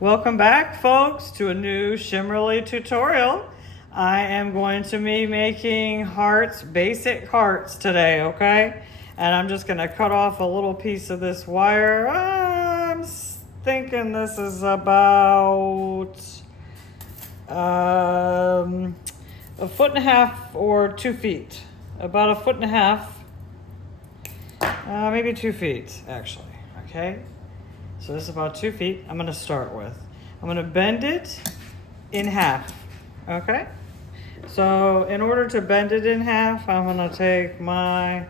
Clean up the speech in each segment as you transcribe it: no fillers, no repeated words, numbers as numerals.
Welcome back, folks, to a new Shimmerly tutorial. I am going to be making hearts, basic hearts today, okay? And I'm just gonna cut off a little piece of this wire. I'm thinking this is about a foot and a half or 2 feet. About a foot and a half, maybe 2 feet, actually, okay? So this is about 2 feet. I'm gonna start with. I'm gonna bend it in half, okay? So in order to bend it in half, I'm gonna take my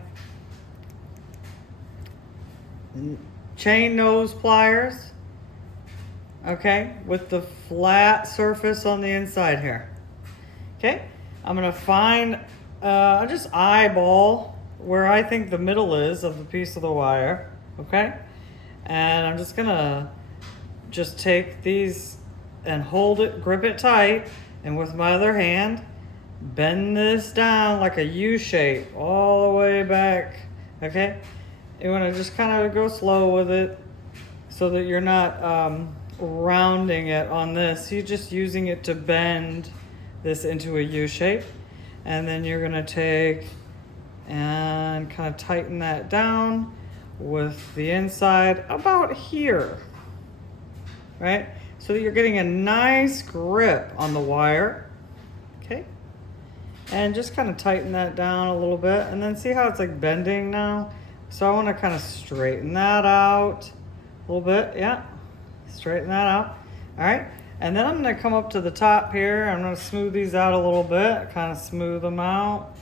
chain nose pliers, okay, with the flat surface on the inside here. Okay, I'm gonna find, just eyeball where I think the middle is of the piece of the wire, okay? And I'm just gonna take these and hold it, grip it tight, and with my other hand, bend this down like a U shape all the way back, okay? You wanna just kind of go slow with it so that you're not rounding it on this. You're just using it to bend this into a U shape. And then you're gonna take and kind of tighten that down with the inside about here, right? So that you're getting a nice grip on the wire, okay? And just kind of tighten that down a little bit, and then see how it's like bending now? So I want to kind of straighten that out a little bit, yeah. Straighten that out, all right? And then I'm gonna come up to the top here. I'm gonna smooth these out a little bit, kind of smooth them out.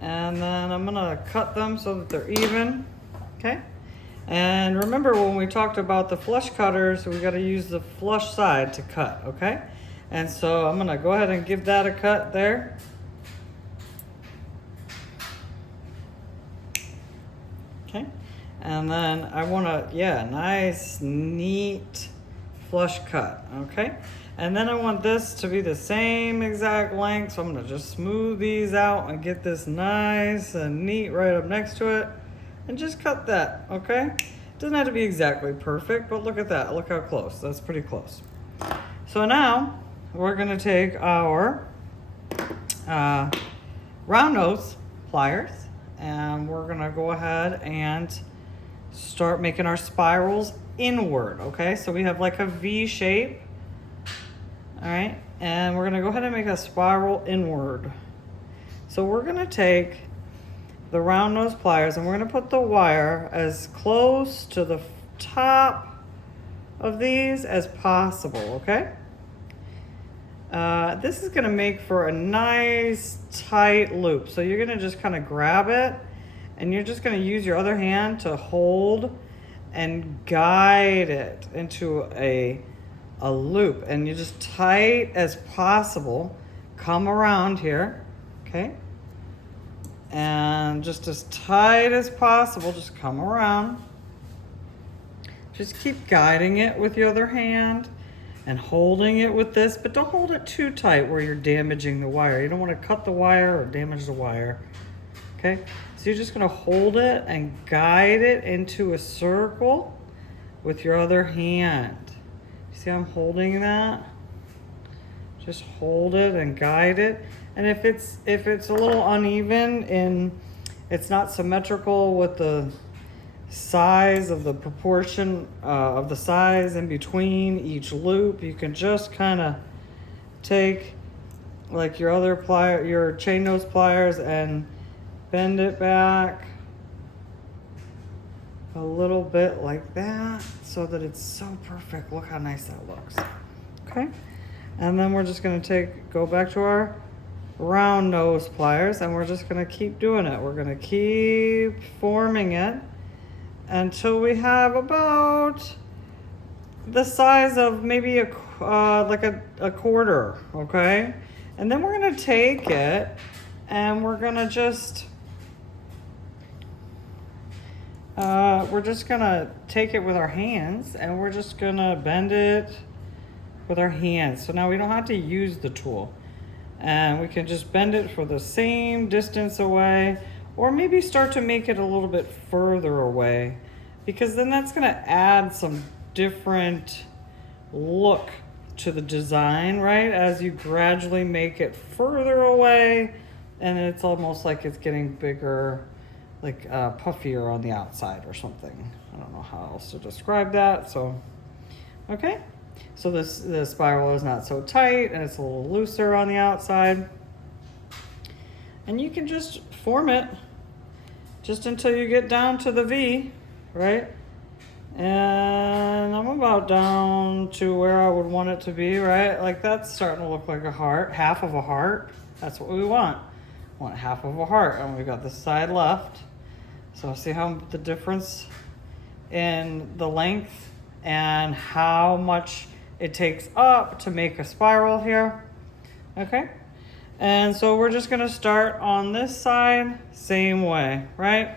And then I'm gonna cut them so that they're even, okay? And remember when we talked about the flush cutters, we gotta use the flush side to cut, okay? And so I'm gonna go ahead and give that a cut there. Okay, and then I wanna, yeah, nice, neat flush cut, okay? And then I want this to be the same exact length, so I'm gonna just smooth these out and get this nice and neat right up next to it. And just cut that, okay? Doesn't have to be exactly perfect, but look at that. Look how close. That's pretty close. So now we're gonna take our round nose pliers and we're gonna go ahead and start making our spirals inward, okay? So we have like a V shape, all right? And we're gonna go ahead and make a spiral inward. So we're gonna take the round nose pliers and we're gonna put the wire as close to the top of these as possible, okay? This is gonna make for a nice tight loop. So you're gonna just kind of grab it and you're just gonna use your other hand to hold and guide it into a loop. And you just tight as possible, come around here, okay? And just as tight as possible, just come around. Just keep guiding it with your other hand and holding it with this, but don't hold it too tight where you're damaging the wire. You don't want to cut the wire or damage the wire, okay? So you're just gonna hold it and guide it into a circle with your other hand. See how I'm holding that? Just hold it and guide it. And if it's a little uneven and it's not symmetrical with the size of the proportion of the size in between each loop, you can just kind of take like your other plier, your chain nose pliers, and bend it back a little bit like that so that it's so perfect. Look how nice that looks, okay? And then we're just gonna go back to our round nose pliers and we're just gonna keep doing it. We're gonna keep forming it until we have about the size of maybe like a quarter, okay? And then we're gonna take it and we're gonna just take it with our hands and we're just gonna bend it with our hands. So now we don't have to use the tool. And we can just bend it for the same distance away, or maybe start to make it a little bit further away, because then that's gonna add some different look to the design, right? As you gradually make it further away, and it's almost like it's getting bigger, like puffier on the outside or something. I don't know how else to describe that. So, okay. So the spiral is not so tight and it's a little looser on the outside. And you can just form it just until you get down to the V, right? And I'm about down to where I would want it to be, right? Like that's starting to look like a heart, half of a heart. That's what we want. Want half of a heart. And we got the side left. So see how the difference in the length and how much it takes up to make a spiral here. Okay. And so we're just gonna start on this side, same way, right?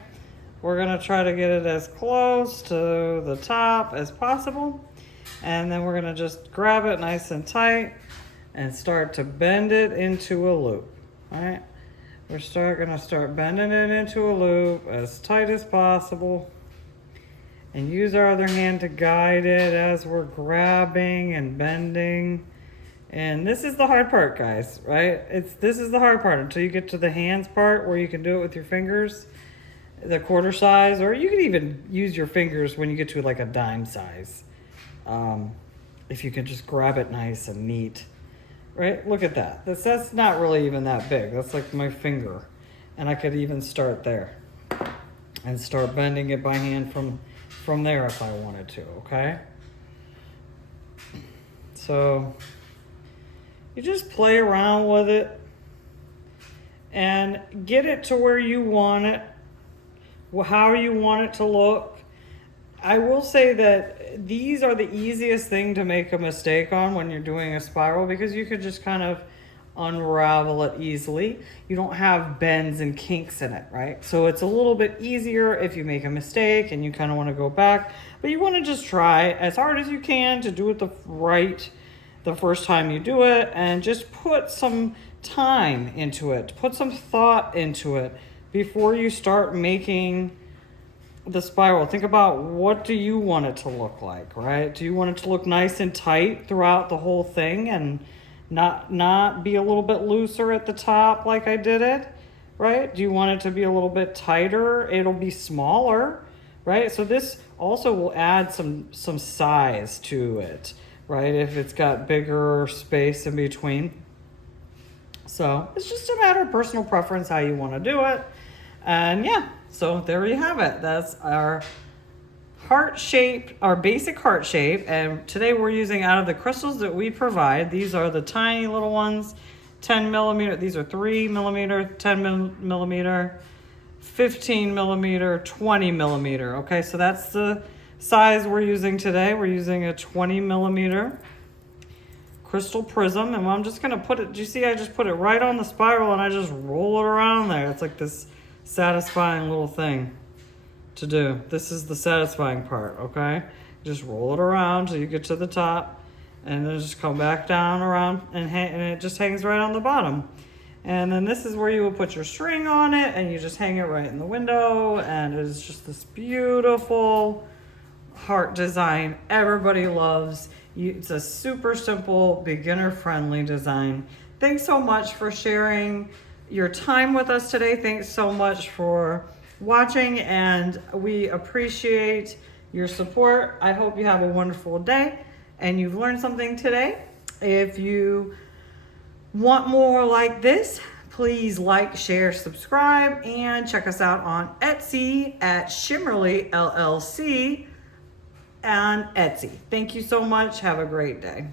We're gonna try to get it as close to the top as possible. And then we're gonna just grab it nice and tight and start to bend it into a loop, right? We're gonna start bending it into a loop as tight as possible and use our other hand to guide it as we're grabbing and bending. And this is the hard part, guys, right? This is the hard part until you get to the hands part where you can do it with your fingers, the quarter size, or you can even use your fingers when you get to like a dime size. If you can just grab it nice and neat, right? Look at that. That's not really even that big. That's like my finger. And I could even start there and start bending it by hand from there if I wanted to, okay? So you just play around with it and get it to where you want it, how you want it to look. I will say that these are the easiest thing to make a mistake on when you're doing a spiral because you could just kind of unravel it easily. You don't have bends and kinks in it, right? So it's a little bit easier if you make a mistake and you kind of want to go back, but you want to just try as hard as you can to do it the first time you do it, and just put some time into it, put some thought into it before you start making the spiral. Think about, what do you want it to look like, right? Do you want it to look nice and tight throughout the whole thing and not be a little bit looser at the top like I did it, right? Do you want it to be a little bit tighter? It'll be smaller, right? So this also will add some size to it, right? If it's got bigger space in between. So it's just a matter of personal preference how you want to do it. And yeah, so there you have it. That's our heart shape, our basic heart shape. And today we're using, out of the crystals that we provide, these are the tiny little ones, 10 millimeter. These are 3 millimeter, 10 millimeter, 15 millimeter, 20 millimeter. Okay, so that's the size we're using today. We're using a 20 millimeter crystal prism, and I'm just gonna put it, do you see I just put it right on the spiral and I just roll it around there. It's like this satisfying little thing to do. This is the satisfying part, okay? Just roll it around till you get to the top, and then just come back down around, and it just hangs right on the bottom. And then this is where you will put your string on it, and you just hang it right in the window, and it is just this beautiful heart design everybody loves. It's a super simple, beginner-friendly design. Thanks so much for sharing your time with us today. Thanks so much for watching, and we appreciate your support. I hope you have a wonderful day and you've learned something today. If you want more like this, please like, share, subscribe, and check us out on Etsy at Shimmerly LLC and Etsy. Thank you so much. Have a great day.